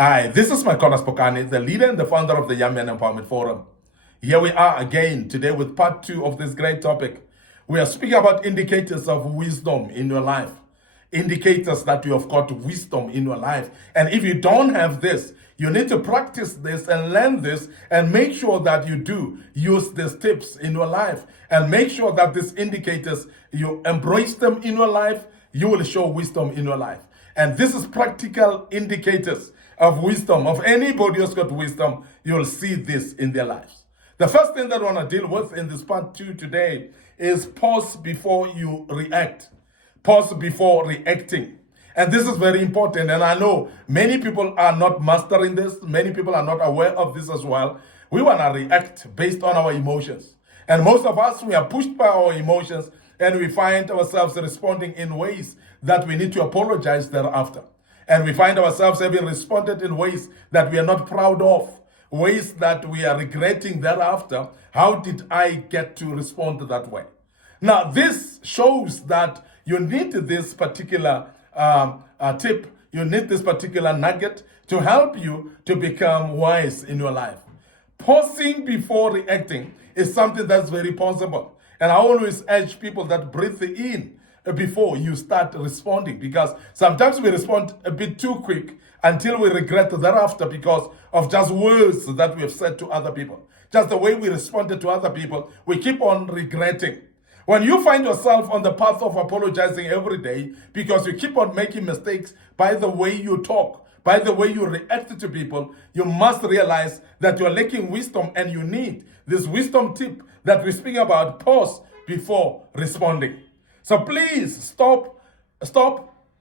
Hi, this is Micornus Phokane, the leader and the founder of the Young Men Empowerment Forum. Here we are again today with part 2 of this great topic. We are speaking about indicators of wisdom in your life. Indicators that you have got wisdom in your life. And if you don't have this, you need to practice this and learn this and make sure that you do use these tips in your life. And make sure that these indicators, you embrace them in your life, you will show wisdom in your life. And this is practical indicators of wisdom, of anybody who's got wisdom. You'll see this in their lives. The first thing that I want to deal with in this part 2 today is pause before you react. Pause before reacting. And this is very important. And I know many people are not mastering this. Many people are not aware of this as well. We want to react based on our emotions. And most of us, we are pushed by our emotions and we find ourselves responding in ways that we need to apologize thereafter. And we find ourselves having responded in ways that we are not proud of, ways that we are regretting thereafter. How did I get to respond that way? Now, this shows that you need this particular tip, you need this particular nugget to help you to become wise in your life. Pausing before reacting is something that's very possible. And I always urge people that breathe in before you start responding, because sometimes we respond a bit too quick until we regret thereafter because of just words that we have said to other people. Just the way we responded to other people, we keep on regretting. When you find yourself on the path of apologizing every day because you keep on making mistakes by the way you talk, by the way you react to people, you must realize that you're lacking wisdom and you need this wisdom tip that we speak about. Pause before responding. So please stop,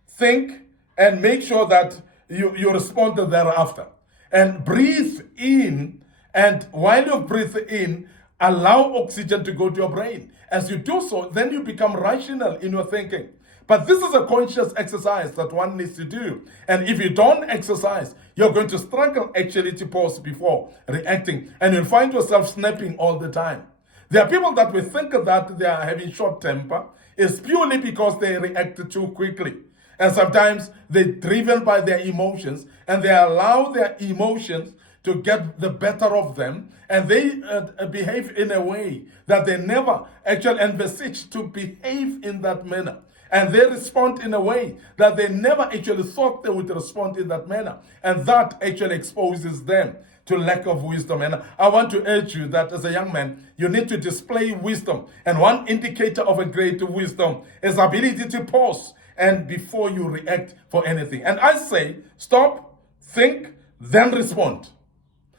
think, and make sure that you respond thereafter. And breathe in, and while you breathe in, allow oxygen to go to your brain. As you do so, then you become rational in your thinking. But this is a conscious exercise that one needs to do. And if you don't exercise, you're going to struggle actually to pause before reacting. And you'll find yourself snapping all the time. There are people that we think that they are having short temper. It's purely because they react too quickly. And sometimes they're driven by their emotions and they allow their emotions to get the better of them, and they behave in a way that they never actually envisaged to behave in that manner. And they respond in a way that they never actually thought they would respond in that manner. And that actually exposes them to lack of wisdom. And I want to urge you that as a young man, you need to display wisdom. And one indicator of a great wisdom is ability to pause and before you react for anything. And I say, stop, think, then respond.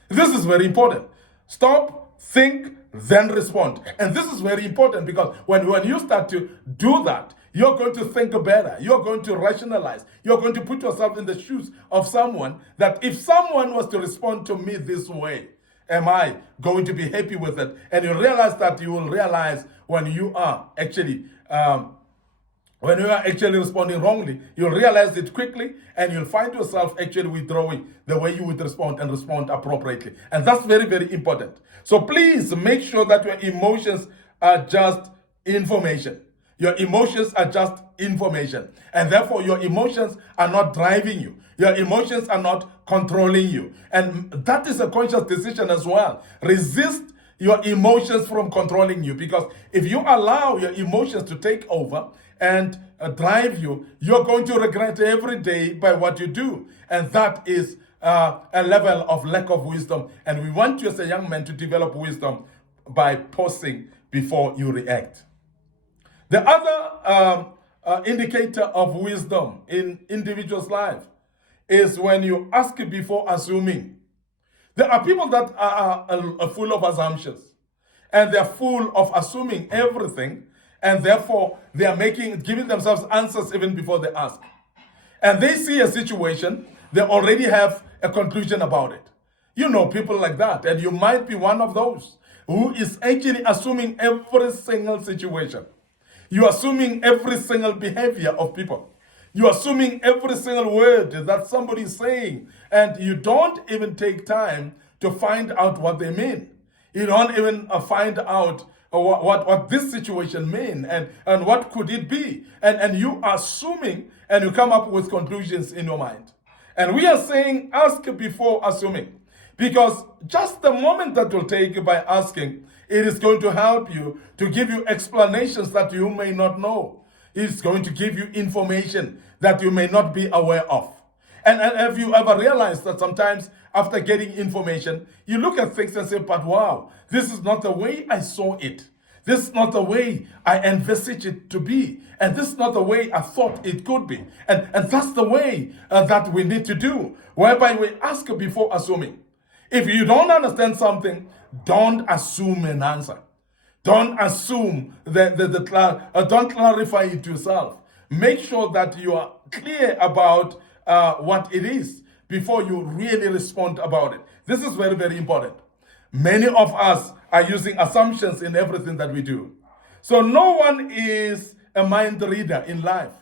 This is very important. Stop, think, then respond. And this is very important because when you start to do that, you're going to think better. You're going to rationalize. You're going to put yourself in the shoes of someone that if someone was to respond to me this way, am I going to be happy with it? And you realize that you will realize when you are actually responding wrongly, you'll realize it quickly and you'll find yourself actually withdrawing the way you would respond and respond appropriately. And that's very, very important. So please make sure that your emotions are just information. Your emotions are just information. And therefore, your emotions are not driving you. Your emotions are not controlling you. And that is a conscious decision as well. Resist your emotions from controlling you, because if you allow your emotions to take over and drive you, you're going to regret every day by what you do. And that is a level of lack of wisdom. And we want you as a young man to develop wisdom by pausing before you react. The other indicator of wisdom in individuals' life is when you ask before assuming. There are people that are full of assumptions and they're full of assuming everything, and therefore they are giving themselves answers even before they ask. And they see a situation, they already have a conclusion about it. You know people like that, and you might be one of those who is actually assuming every single situation. You're assuming every single behavior of people. You're assuming every single word that somebody is saying, and you don't even take time to find out what they mean. You don't even find out what this situation mean and what could it be. And you are assuming and you come up with conclusions in your mind. And we are saying ask before assuming. Because just the moment that will take by asking, it is going to help you to give you explanations that you may not know. It's going to give you information that you may not be aware of. And have you ever realized that sometimes after getting information, you look at things and say, but wow, this is not the way I saw it. This is not the way I envisaged it to be. And this is not the way I thought it could be. And that's the way that we need to do, whereby we ask before assuming. If you don't understand something, don't assume an answer. Don't assume don't clarify it yourself. Make sure that you are clear about what it is before you really respond about it. This is very, very important. Many of us are using assumptions in everything that we do. So no one is a mind reader in life.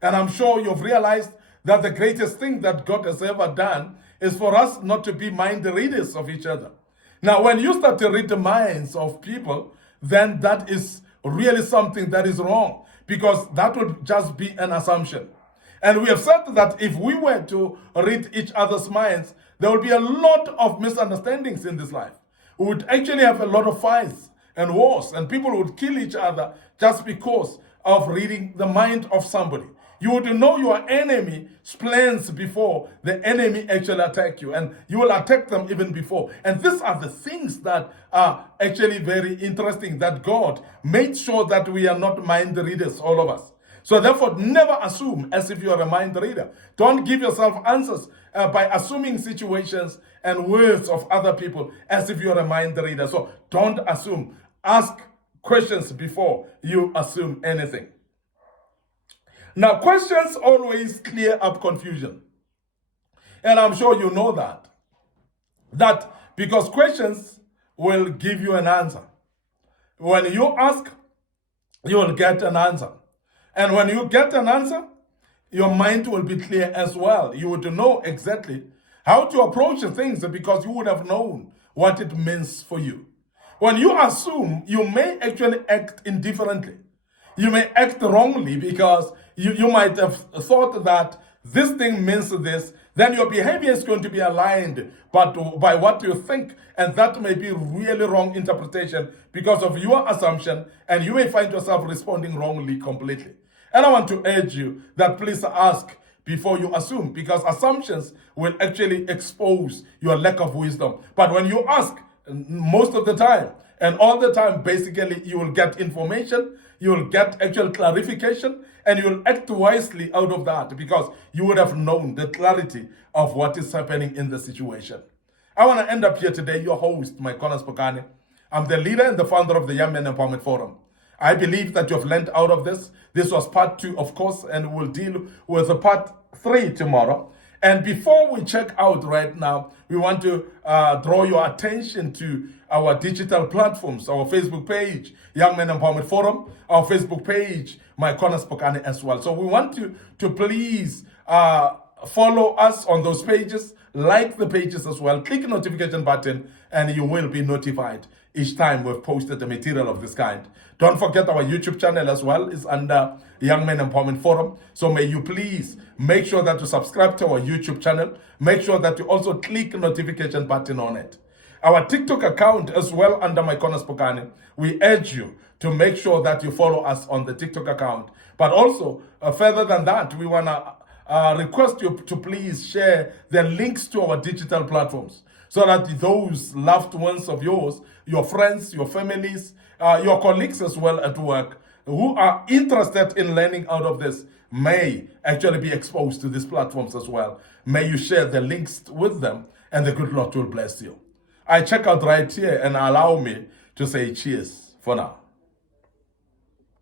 And I'm sure you've realized that the greatest thing that God has ever done is for us not to be mind readers of each other. Now, when you start to read the minds of people, then that is really something that is wrong, because that would just be an assumption. And we have said that if we were to read each other's minds, there would be a lot of misunderstandings in this life. We would actually have a lot of fights and wars, and people would kill each other just because of reading the mind of somebody. You would know your enemy's plans before the enemy actually attack you, and you will attack them even before. And these are the things that are actually very interesting, that God made sure that we are not mind readers, all of us. So therefore, never assume as if you are a mind reader. Don't give yourself answers by assuming situations and words of other people as if you are a mind reader. So don't assume. Ask questions before you assume anything. Now, questions always clear up confusion. And I'm sure you know that. That because questions will give you an answer. When you ask, you will get an answer. And when you get an answer, your mind will be clear as well. You would know exactly how to approach things because you would have known what it means for you. When you assume, you may actually act indifferently. You may act wrongly because you might have thought that this thing means this, then your behavior is going to be aligned by what you think, and that may be really wrong interpretation because of your assumption, and you may find yourself responding wrongly completely. And I want to urge you that please ask before you assume, because assumptions will actually expose your lack of wisdom. But when you ask, most of the time and all the time, basically you will get information, you will get actual clarification, and you will act wisely out of that because you would have known the clarity of what is happening in the situation. I want to end up here today, your host, Micornus Phokane. I'm the leader and the founder of the Young Men Empowerment Forum. I believe that you've learned out of this. This was part 2, of course, and we'll deal with the part 3 tomorrow. And before we check out right now, we want to draw your attention to our digital platforms, our Facebook page, Young Men Empowerment Forum, our Facebook page, Micornus Phokane as well. So we want you to please follow us on those pages, like the pages as well, click the notification button, and you will be notified each time we've posted a material of this kind. Don't forget our YouTube channel as well is under Young Men Empowerment Forum. So may you please make sure that you subscribe to our YouTube channel. Make sure that you also click the notification button on it. Our TikTok account as well under Micornus Phokane. We urge you to make sure that you follow us on the TikTok account. But also, further than that, we want to request you to please share the links to our digital platforms so that those loved ones of yours, your friends, your families, your colleagues as well at work, who are interested in learning out of this, may actually be exposed to these platforms as well. May you share the links with them, and the good Lord will bless you. I check out right here and allow me to say cheers for now.